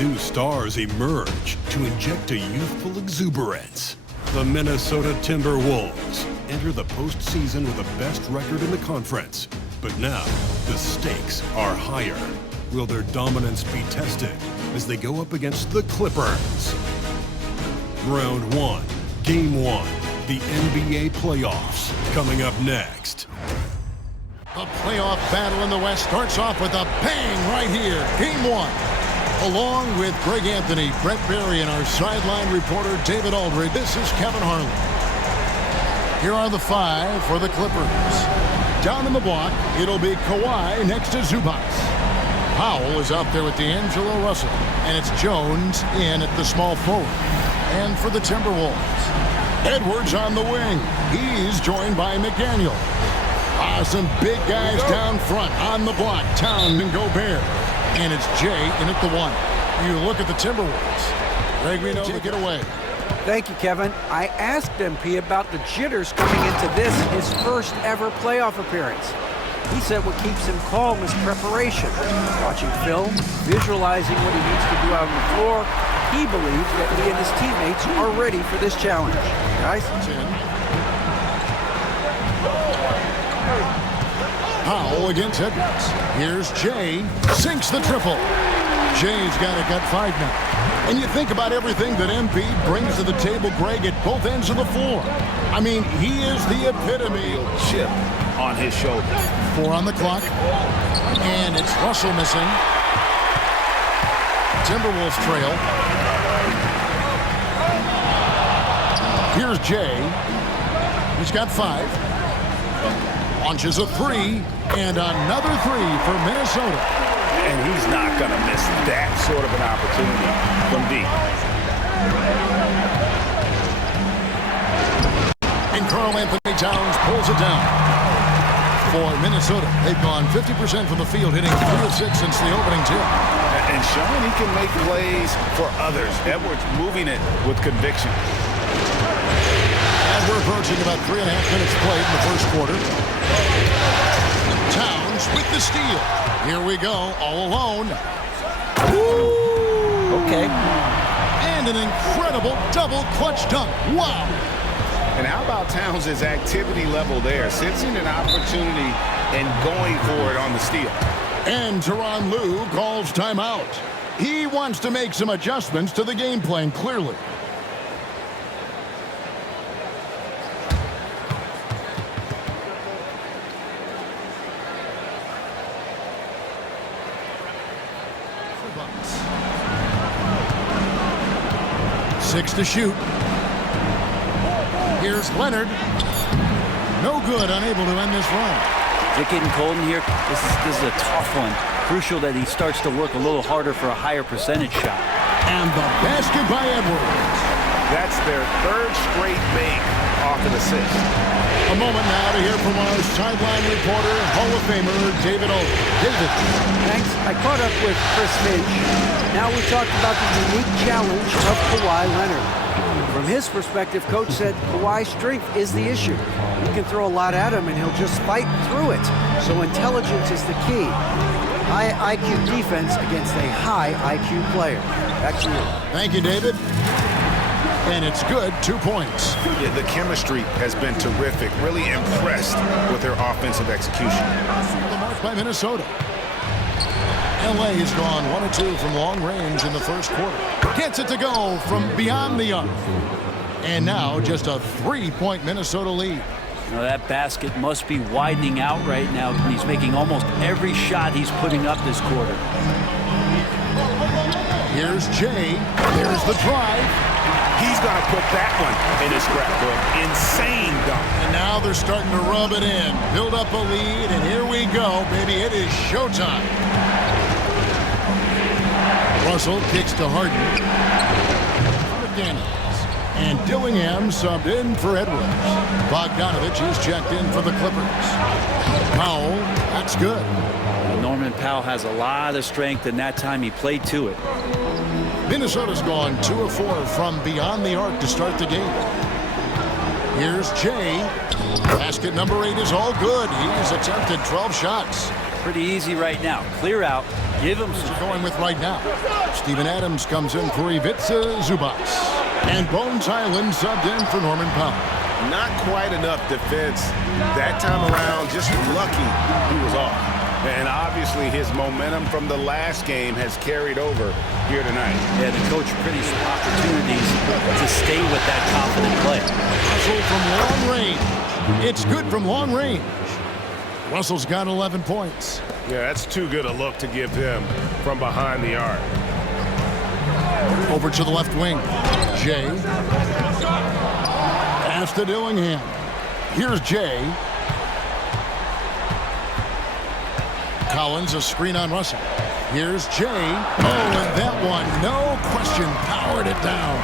New stars emerge to inject a youthful exuberance. The Minnesota Timberwolves enter the postseason with the best record in the conference. But now, the stakes are higher. Will their dominance be tested as they go up against the Clippers? Round 1, Game 1, the NBA playoffs, coming up next. The playoff battle in the West starts off with a bang right here. Game 1. Along with Greg Anthony, Brett Berry, and our sideline reporter David Aldridge, this is Kevin Harlan. Here are the 5 for the Clippers. Down in the block, it'll be Kawhi next to Zubac. Powell is out there with D'Angelo Russell, and it's Jones in at the small forward. And for the Timberwolves, Edwards on the wing. He's joined by McDaniel. Some big guys down front on the block. Town and Gobert. And it's Jay in at the 1. You look at the Timberwolves. Greg, we know take it away. Thank you, Kevin. I asked MP about the jitters coming into this, his first ever playoff appearance. He said what keeps him calm is preparation. Watching film, visualizing what he needs to do out on the floor, he believes that he and his teammates are ready for this challenge. Guys? Powell against Edwards. Here's Jay. Sinks the triple. Jay's got it got 5 now. And you think about everything that MP brings to the table, Greg, at both ends of the floor. I mean, he is the epitome. Chip on his shoulder. 4 on the clock. And it's Russell missing. Timberwolves trail. Here's Jay. He's got 5. Launches a 3. And another 3 for Minnesota. And he's not going to miss that sort of an opportunity from deep. And Karl Anthony Towns pulls it down. For Minnesota, they've gone 50% from the field, hitting 3 of 6 since the opening tip. And showing he can make plays for others. Edwards moving it with conviction. And we're approaching about 3.5 minutes played in the first quarter. Towns with the steal. Here we go, all alone. Woo! Okay. And an incredible double clutch dunk. Wow. And how about Towns' activity level there, sensing an opportunity and going for it on the steal. And Tyronn Lue calls timeout. He wants to make some adjustments to the game plan, clearly. Six to shoot. Here's Leonard. No good, unable to end this run. Is it getting cold in here? This is a tough one. Crucial that he starts to work a little harder for a higher percentage shot. And the basket by Edwards. That's their 3rd straight make off an assist. A moment now to hear from our sideline reporter, Hall of Famer David Aldridge. David. Thanks. I caught up with Chris Finch. Now we talked about the unique challenge of Kawhi Leonard. From his perspective, Coach said Kawhi's strength is the issue. You can throw a lot at him and he'll just fight through it. So intelligence is the key. High IQ defense against a high IQ player. Back to you. Thank you, David. And it's good, 2 points. Yeah, the chemistry has been terrific. Really impressed with their offensive execution. The mark by Minnesota. LA has gone 1 of 2 from long range in the first quarter. Gets it to go from beyond the arc. And now just a 3-point Minnesota lead. Now that basket must be widening out right now. He's making almost every shot he's putting up this quarter. Here's Jay. There's the drive. He's going to put that one in his scrapbook. Insane dunk. And now they're starting to rub it in. Build up a lead, and here we go, baby. It is showtime. Russell kicks to Harden. And Dillingham subbed in for Edwards. Bogdanovich is checked in for the Clippers. Powell, that's good. Norman Powell has a lot of strength, and that time he played to it. Minnesota's gone 2 of 4 from beyond the arc to start the game. Here's Jay. Basket number 8 is all good. He's attempted 12 shots. Pretty easy right now. Clear out. Give him some. Going with right now. Steven Adams comes in for Ivica Zubac. And Bones Highland subbed in for Norman Powell. Not quite enough defense that time around. Just lucky he was off. And obviously his momentum from the last game has carried over here tonight. Yeah, the coach pretty some opportunities to stay with that confident play. Russell from long range. It's good from long range. Russell's got 11 points. Yeah, that's too good a look to give him from behind the arc. Over to the left wing. Jay. Pass to Dillingham. Here's Jay. Collins, a screen on Russell. Here's Jay. Oh, and that one, no question, powered it down.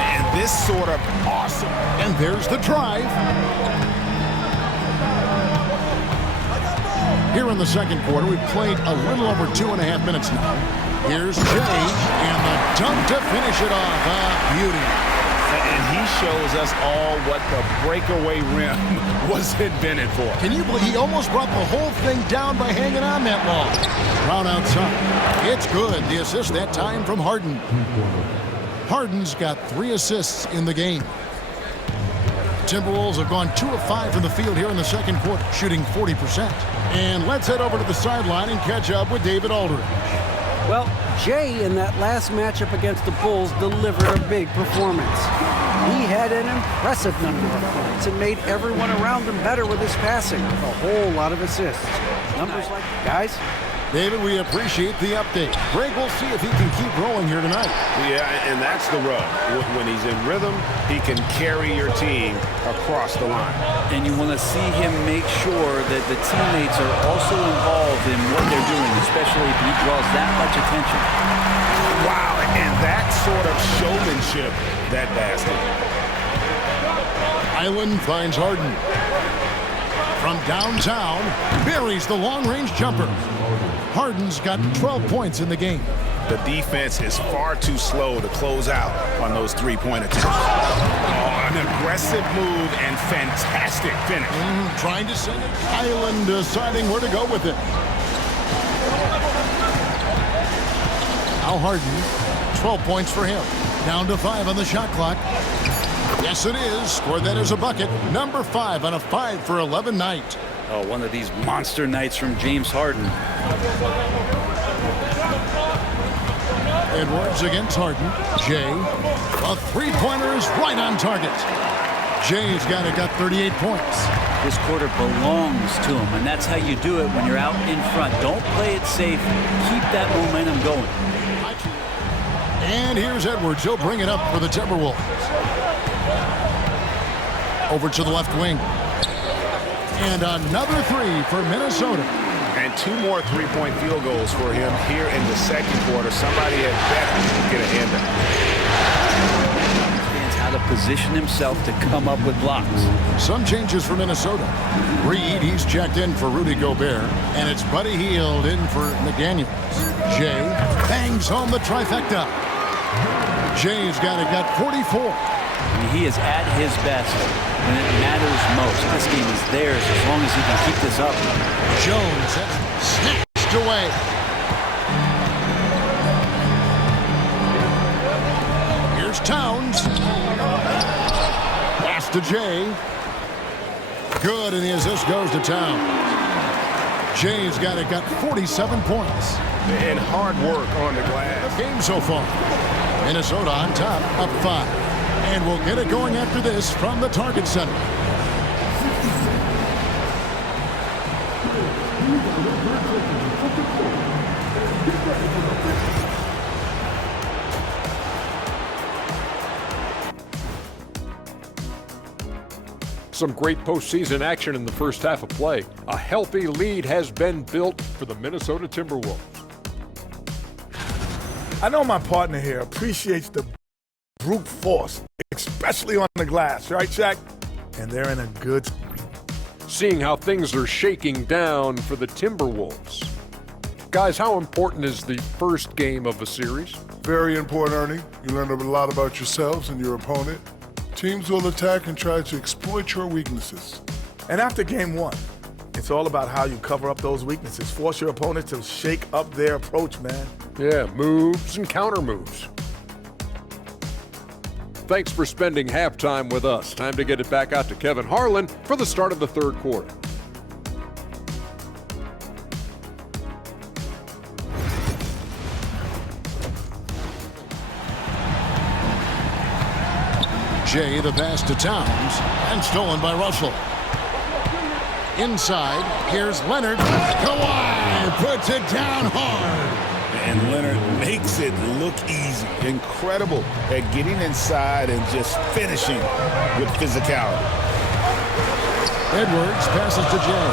And this sort of awesome. And there's the drive. Here in the second quarter, we've played a little over 2.5 minutes now. Here's Jay, and the dunk to finish it off. A beauty. And he shows us all what the breakaway rim was invented for. Can you believe he almost brought the whole thing down by hanging on that long? Brown outside. It's good. The assist that time from Harden. Harden's got 3 assists in the game. Timberwolves have gone 2 of 5 from the field here in the second quarter, shooting 40%. And let's head over to the sideline and catch up with David Aldridge. Well, Jay in that last matchup against the Bulls delivered a big performance. He had an impressive number of points and made everyone around him better with his passing, with a whole lot of assists. Numbers like guys. David, we appreciate the update. Greg, we'll see if he can keep rolling here tonight. Yeah, and that's the rub. When he's in rhythm, he can carry your team across the line. And you want to see him make sure that the teammates are also involved in what they're doing, especially if he draws that much attention. Wow, and that sort of showmanship, that basket. Island finds Harden. From downtown, buries the long-range jumper. Harden's got 12 points in the game. The defense is far too slow to close out on those three-point attempts. Oh, an aggressive move and fantastic finish. Trying to send it. Island deciding where to go with it. Now Harden, 12 points for him. Down to 5 on the shot clock. Yes, it is. Scored that as a bucket. Number 5 on a 5 for 11 night. Oh, one of these monster nights from James Harden. Edwards against Harden. Jay. A three-pointer is right on target. Jay's got 38 points. This quarter belongs to him, and that's how you do it when you're out in front. Don't play it safe. Keep that momentum going. And here's Edwards. He'll bring it up for the Timberwolves. Over to the left wing. And another 3 for Minnesota. And 2 more three-point field goals for him here in the second quarter. Somebody had better get a hand up. Understands how to position himself to come up with blocks. Some changes for Minnesota. Reed, he's checked in for Rudy Gobert. And it's Buddy Hield in for McDaniels. Jay bangs home the trifecta. Jay's got 44. He is at his best when it matters most. This game is theirs as long as he can keep this up. Jones snatched away. Here's Towns. Pass to Jay. Good, and the assist goes to Towns. Jay's got 47 points. And hard work on the glass. Game so far. Minnesota on top, up 5. And we'll get it going after this from the Target Center. Some great postseason action in the first half of play. A healthy lead has been built for the Minnesota Timberwolves. I know my partner here appreciates the brute force, especially on the glass, right, Shaq? And they're in a good spot. Seeing how things are shaking down for the Timberwolves. Guys, how important is the first game of a series? Very important, Ernie. You learn a lot about yourselves and your opponent. Teams will attack and try to exploit your weaknesses. And after game 1, it's It's all about how you cover up those weaknesses. Force your opponent to shake up their approach, man. Yeah, moves and counter moves. Thanks for spending halftime with us. Time to get it back out to Kevin Harlan for the start of the third quarter. Jay, the pass to Towns, and stolen by Russell. Inside, here's Leonard. Kawhi puts it down hard. And Leonard makes it look easy. Incredible at getting inside and just finishing with physicality. Edwards passes to Jay.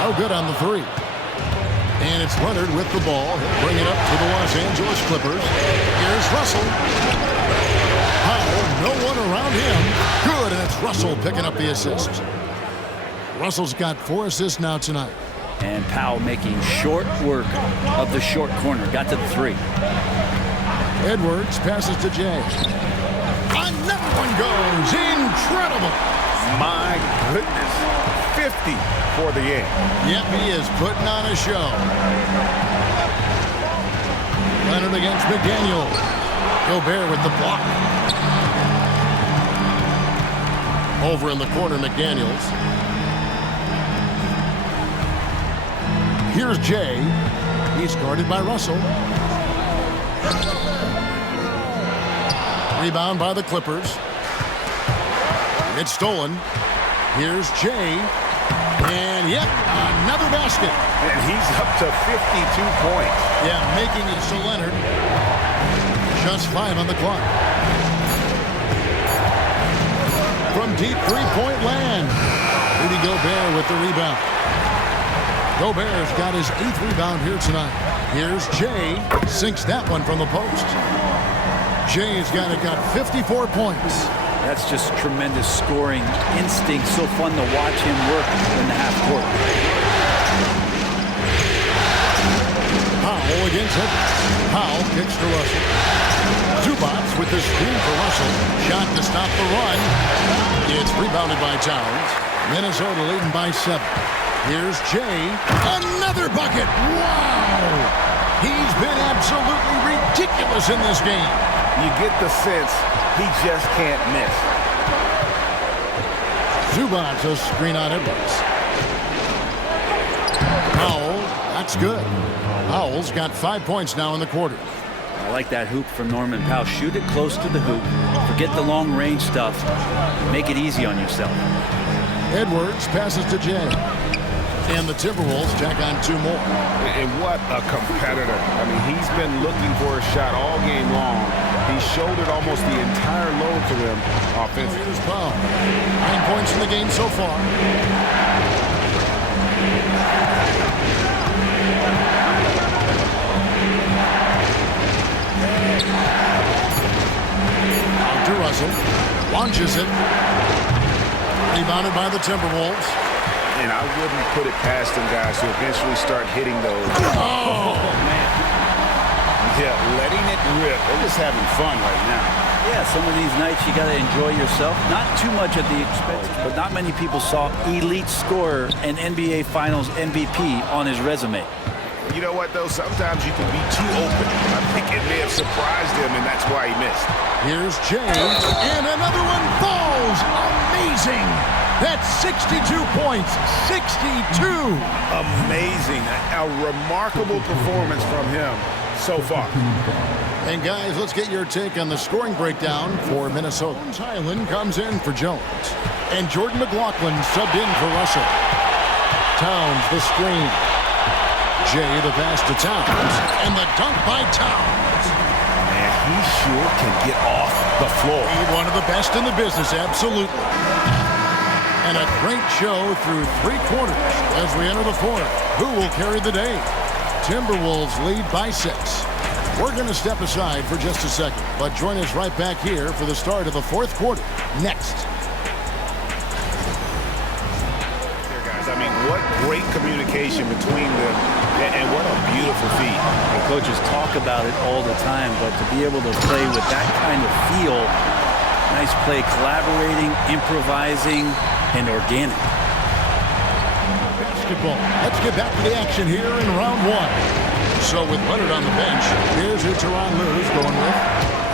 No good on the three. And it's Leonard with the ball. He'll bring it up to the Los Angeles Clippers. Here's Russell. No one around him. Good, and it's Russell picking up the assist. Russell's got 4 assists now tonight. And Powell making short work of the short corner. Got to the 3. Edwards passes to Jay. Another one goes. Incredible. My goodness. 50 for the game. Yep, he is putting on a show. Leonard against McDaniel. Gobert with the block. Over in the corner, McDaniels. Here's Jay. He's guarded by Russell. Rebound by the Clippers. It's stolen. Here's Jay. And yep, another basket. And he's up to 52 points. Yeah, making it to Leonard. Just 5 on the clock. From deep three-point land. Rudy Gobert with the rebound. Gobert's got his 8th rebound here tonight. Here's Jay. Sinks that one from the post. Jay's got 54 points. That's just tremendous scoring instinct. So fun to watch him work in the half court. Powell against it. Powell kicks to Russell. Zubac with the screen for Russell. Shot to stop the run. It's rebounded by Towns. Minnesota leading by 7. Here's Jay. Another bucket. Wow! He's been absolutely ridiculous in this game. You get the sense he just can't miss. Zubac a screen on Edwards. Powell, that's good. Powell's got 5 points now in the quarter. I like that hoop from Norman Powell. Shoot it close to the hoop. Forget the long range stuff. Make it easy on yourself. Edwards passes to Jay. And the Timberwolves tack on 2 more. And what a competitor. I mean, he's been looking for a shot all game long. He shouldered almost the entire load to them offensively. Here's Powell. 9 points in the game so far. Out to Russell. Launches it. Rebounded by the Timberwolves. And I wouldn't put it past them guys to eventually start hitting those. Oh, man. Yeah, letting it rip. They're just having fun right now. Yeah, some of these nights you got to enjoy yourself. Not too much at the expense, but not many people saw elite scorer and NBA Finals MVP on his resume. You know what, though? Sometimes you can be too open. I think it may have surprised him, and that's why he missed. Here's Jay, and another one falls. Amazing. That's 62 points. 62. Amazing. A remarkable performance from him so far. And guys, let's get your take on the scoring breakdown for Minnesota. Highland comes in for Jones. And Jordan McLaughlin subbed in for Russell. Towns the screen. Jay the pass to Towns. And the dunk by Towns. Man, he sure can get off the floor. One of the best in the business, absolutely. And a great show through 3 quarters as we enter the 4th. Who will carry the day? Timberwolves lead by 6. We're going to step aside for just a second, but join us right back here for the start of the 4th quarter next. Here, guys, I mean, what great communication between them, and what a beautiful feat. The coaches talk about it all the time, but to be able to play with that kind of feel, nice play, collaborating, improvising, and organic. basketball. Let's get back to the action here in round one. So with Leonard on the bench, here's who Tyronn Lue's going with.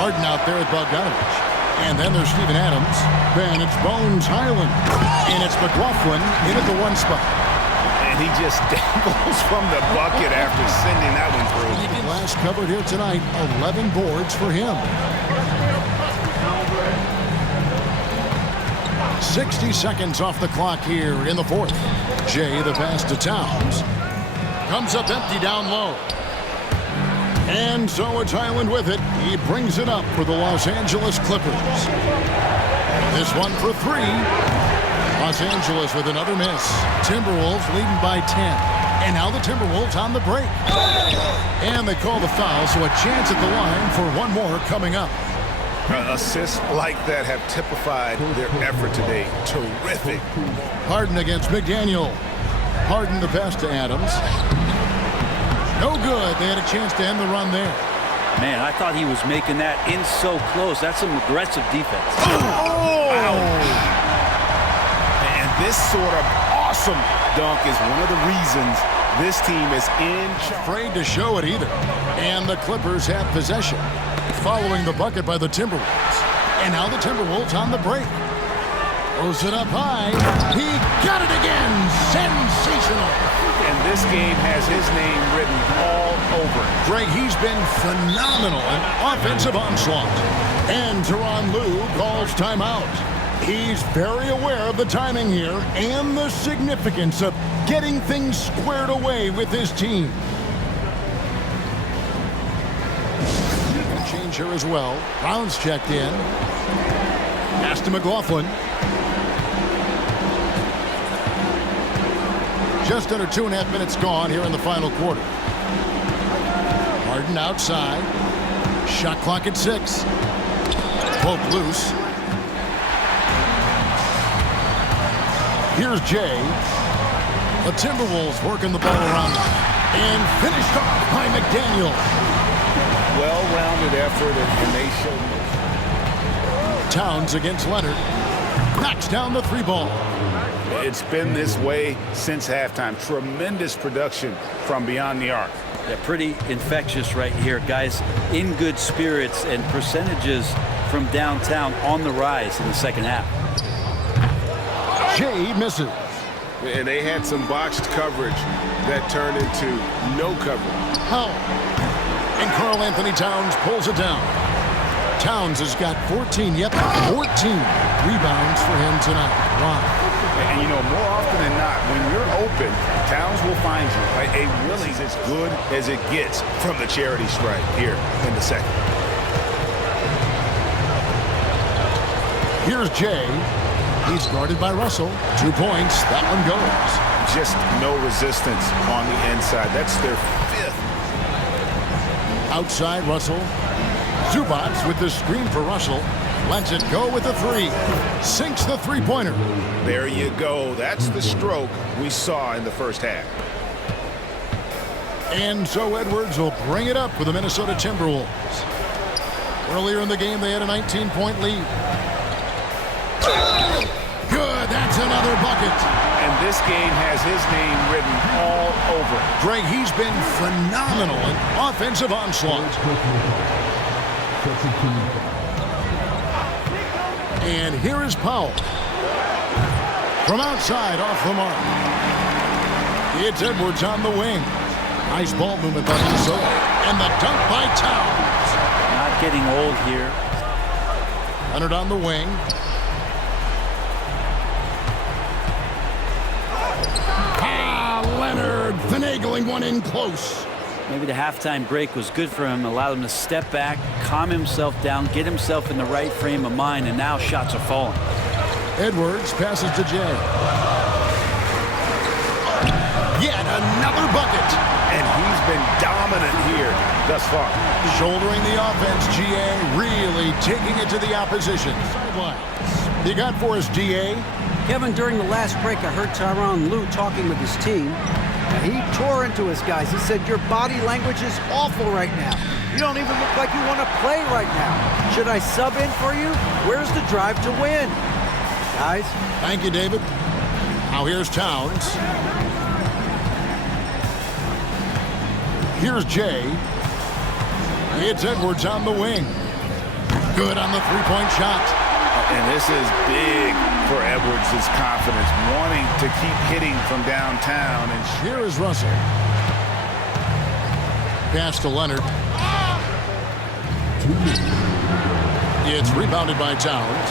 Harden out there at Bogdanovich. And then there's Steven Adams. Then it's Bones Highland. And it's McLaughlin in at the one spot. And he just dabbles from the bucket after sending that one through. Glass covered here tonight. 11 boards for him. 60 seconds off the clock here in the fourth. Jay, the pass to Towns. Comes up empty down low. And so it's Highland with it. He brings it up for the Los Angeles Clippers. This one for three. Los Angeles with another miss. Timberwolves leading by 10. And now the Timberwolves on the break. And they call the foul, so a chance at the line for one more coming up. Assists like that have typified their effort today. Terrific. Harden against McDaniel. Harden the pass to Adams. No good. They had a chance to end the run there. Man, I thought he was making that in so close. That's some aggressive defense. Oh! And this sort of awesome dunk is one of the reasons this team is afraid to show it either. And the Clippers have possession. Following the bucket by the Timberwolves. And now the Timberwolves on the break. Throws it up high. He got it again. Sensational. And this game has his name written all over it. Greg, he's been phenomenal in offensive onslaught. And Tyronn Lue calls timeout. He's very aware of the timing here and the significance of getting things squared away with his team. Change here as well. Brown's checked in. Pass to McLaughlin. Just under 2.5 minutes gone here in the final quarter. Harden outside. Shot clock at 6. Poke loose. Here's Jay. The Timberwolves working the ball around them. And finished off by McDaniel. Well-rounded effort, and they showed it. Towns against Leonard. Knocks down the three ball. It's been this way since halftime. Tremendous production from beyond the arc. Yeah, pretty infectious right here. Guys in good spirits and percentages from downtown on the rise in the second half. Jay misses. And they had some botched coverage that turned into no coverage. How? And Karl Anthony Towns pulls it down. Towns has got 14 rebounds for him tonight. Wow. And you know, more often than not, when you're open, Towns will find you. A Willie's as good as it gets from the charity stripe here in the second. Here's Jay. He's guarded by Russell. 2 points. That one goes. Just no resistance on the inside. That's their fifth. Outside Russell. Zubats with the screen for Russell. Lets it go with the three. Sinks the three-pointer. There you go. That's the stroke we saw in the first half. And so Edwards will bring it up for the Minnesota Timberwolves. Earlier in the game, they had a 19-point lead. Good. That's another bucket. And this game has his name written all over it. Greg, he's been phenomenal in offensive onslaught. And here is Powell. From outside, off the mark. It's Edwards on the wing. Nice ball movement by Minnesota. And the dunk by Towns. Not getting old here. Leonard on the wing. Leonard finagling one in close. Maybe the halftime break was good for him, allowed him to step back, calm himself down, get himself in the right frame of mind, and now shots are falling. Edwards passes to Jay. Yet another bucket. And he's been dominant here thus far. Shouldering the offense, GA really taking it to the opposition. Sidelines. You got for us, GA? Kevin, during the last break, I heard Tyronn Lue talking with his team. He tore into his guys. He said, your body language is awful right now. You don't even look like you want to play right now. Should I sub in for you? Where's the drive to win? Guys? Thank you, David. Now here's Towns. Here's Jay. It's Edwards on the wing. Good on the three-point shot. And this is big for Edwards' confidence, wanting to keep hitting from downtown. And here is Russell. Pass to Leonard. It's rebounded by Towns.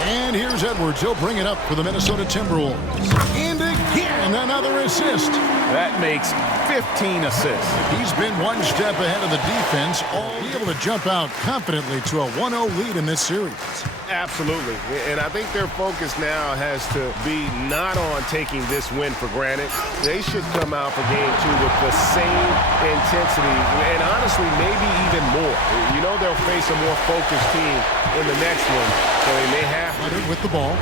And here's Edwards. He'll bring it up for the Minnesota Timberwolves. And again, another assist. That makes 15 assists. He's been one step ahead of the defense, all able to jump out confidently to a 1-0 lead in this series. Absolutely. And I think their focus now has to be not on taking this win for granted. They should come out for game 2 with the same intensity and honestly maybe even more. You know they'll face a more focused team in the next one, so they may have to. With the ball.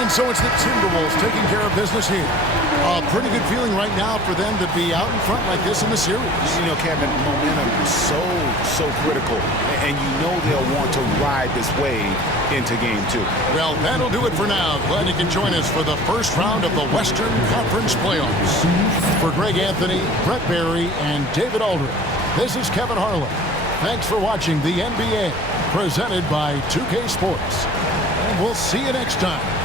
And so it's the Timberwolves taking care of business here. A pretty good feeling right now for them to be out in front like this in the series. You know, Kevin, momentum is so critical. And you know they'll want to ride this wave into game 2. Well, that'll do it for now. Glad you can join us for the first round of the Western Conference playoffs. For Greg Anthony, Brett Barry, and David Aldridge, this is Kevin Harlan. Thanks for watching the NBA, presented by 2K Sports. And we'll see you next time.